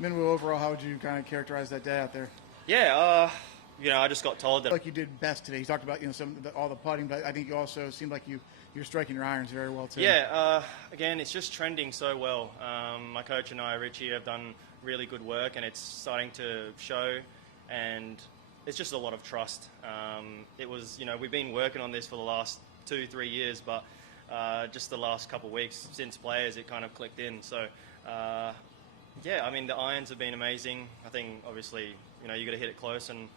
Minwoo, overall, how would you kind of characterize that day out there? Yeah, I just got told that. Like you did best today. You talked about all the putting, but I think you also seemed like you're striking your irons very well too. Yeah, again, it's just trending so well. My coach and I, Richie, have done really good work, and it's starting to show. And it's just a lot of trust. It was, we've been working on this for the last 2-3 years, but just the last couple of weeks since players, it kind of clicked in. So, yeah, I mean, the irons have been amazing. I think, obviously, you got to hit it close, and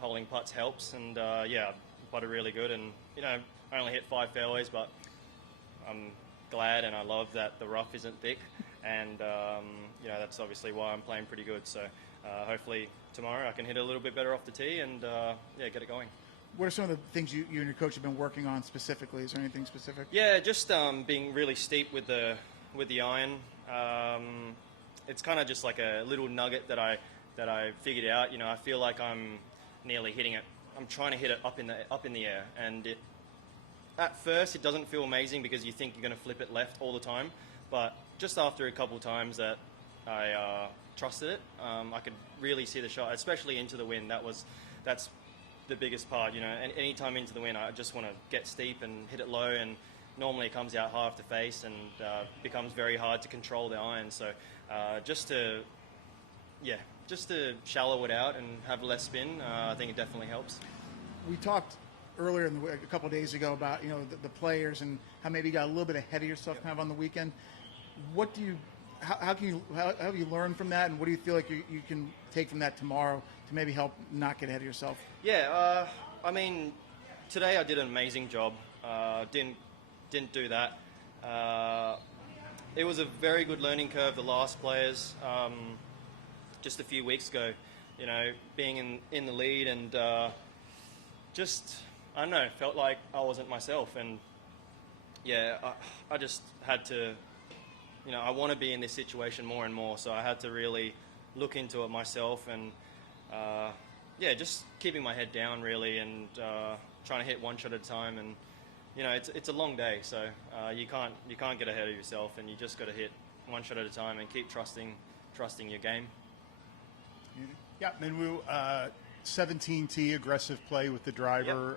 holding putts helps. And, yeah, putted really good. And, I only hit 5 fairways, but I'm glad and I love that the rough isn't thick. And, that's obviously why I'm playing pretty good. So, hopefully tomorrow I can hit a little bit better off the tee and, yeah, get it going. What are some of the things you and your coach have been working on specifically? Is there anything specific? Yeah, just being really steep with the iron. It's kind of just like a little nugget that I figured out. I feel like I'm nearly hitting it. I'm trying to hit it up in the air, and at first it doesn't feel amazing because you think you're going to flip it left all the time. But just after a couple times that I trusted it, I could really see the shot, especially into the wind. That's the biggest part, And any time into the wind, I just want to get steep and hit it low, and normally it comes out high off the face and becomes very hard to control the iron. So just to shallow it out and have less spin, I think it definitely helps. We talked earlier a couple of days ago about the players and how maybe you got a little bit ahead of yourself kind of on the weekend. What do you how have you learned from that, and what do you feel like you can take from that tomorrow to maybe help not get ahead of yourself? Yeah, I mean, today I did an amazing job. Didn't do that. It was a very good learning curve. The last players, just a few weeks ago, being in the lead, and just I don't know, felt like I wasn't myself, and yeah, I just had to. I want to be in this situation more and more, so I had to really look into it myself, and just keeping my head down really, and trying to hit one shot at a time. And it's a long day, so you can't get ahead of yourself, and you just got to hit one shot at a time and keep trusting your game. Yeah, Minwoo, 17T aggressive play with the driver.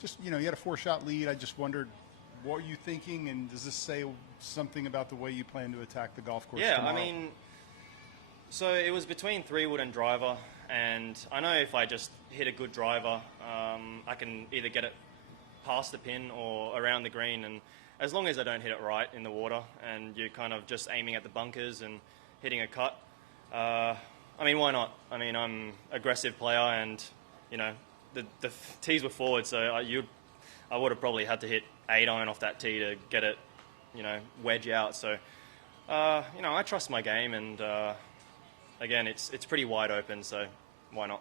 Yep. You had a 4-shot lead. I just wondered, what are you thinking, and does this say something about the way you plan to attack the golf course tomorrow? I mean, so it was between 3-wood and driver, and I know if I just hit a good driver, I can either get it past the pin or around the green, and as long as I don't hit it right in the water and you're kind of just aiming at the bunkers and hitting a cut, I mean, why not? I mean, I'm an aggressive player, and the tees were forward, so I would have probably had to hit 8-iron off that tee to get it, wedge out. So, I trust my game, and again, it's pretty wide open, so why not?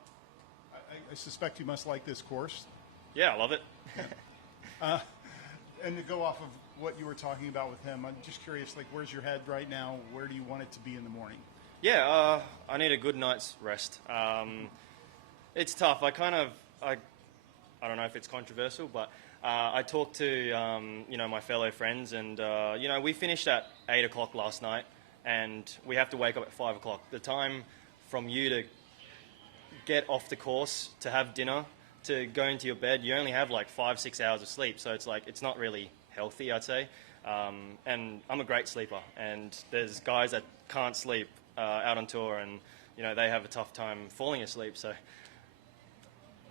I suspect you must like this course. Yeah, I love it. And to go off of what you were talking about with him, I'm just curious, like, where's your head right now? Where do you want it to be in the morning? Yeah, I need a good night's rest. It's tough. I don't know if it's controversial, but I talked to my fellow friends, and we finished at 8 o'clock last night, and we have to wake up at 5 o'clock. The time from you to get off the course to have dinner to go into your bed, you only have like 5-6 hours of sleep, so it's not really healthy, I'd say. And I'm a great sleeper, and there's guys that can't sleep out on tour, and they have a tough time falling asleep. So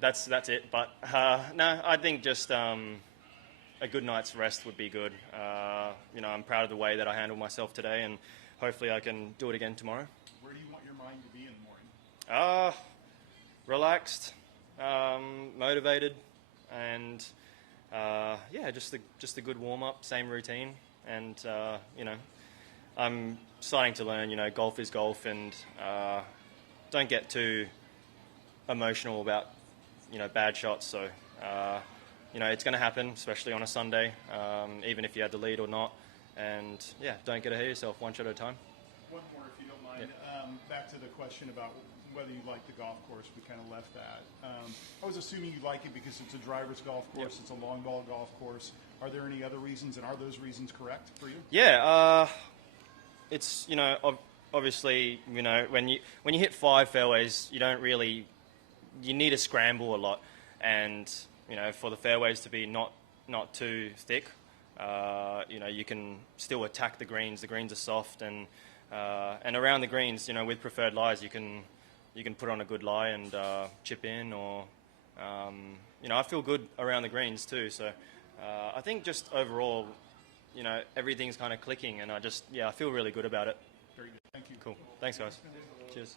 that's it. But no, I think just a good night's rest would be good. I'm proud of the way that I handled myself today, and hopefully I can do it again tomorrow. Where do you want your mind to be in the morning? Relaxed, motivated, and just a good warm up, same routine, and I'm starting to learn. Golf is golf, and don't get too emotional about bad shots. So it's going to happen, especially on a Sunday, even if you had the lead or not. And don't get ahead of yourself, one shot at a time. One more, if you don't mind. Back to the question about whether you like the golf course. We kind of left that. I was assuming you like it because it's a driver's golf course. Yep. It's a long ball golf course. Are there any other reasons, and are those reasons correct for you? Yeah, it's obviously, you know, when you hit 5 fairways, you need to scramble a lot, and you know, for the fairways to be not too thick, you know, you can still attack the greens. The greens are soft, and around the greens, you know, with preferred lies, you can put on a good lie and chip in, or you know, I feel good around the greens too. So I think just overall, you know, everything's kind of clicking, and I feel really good about it. Very good. Thank you. Cool. Thanks, guys. Cheers.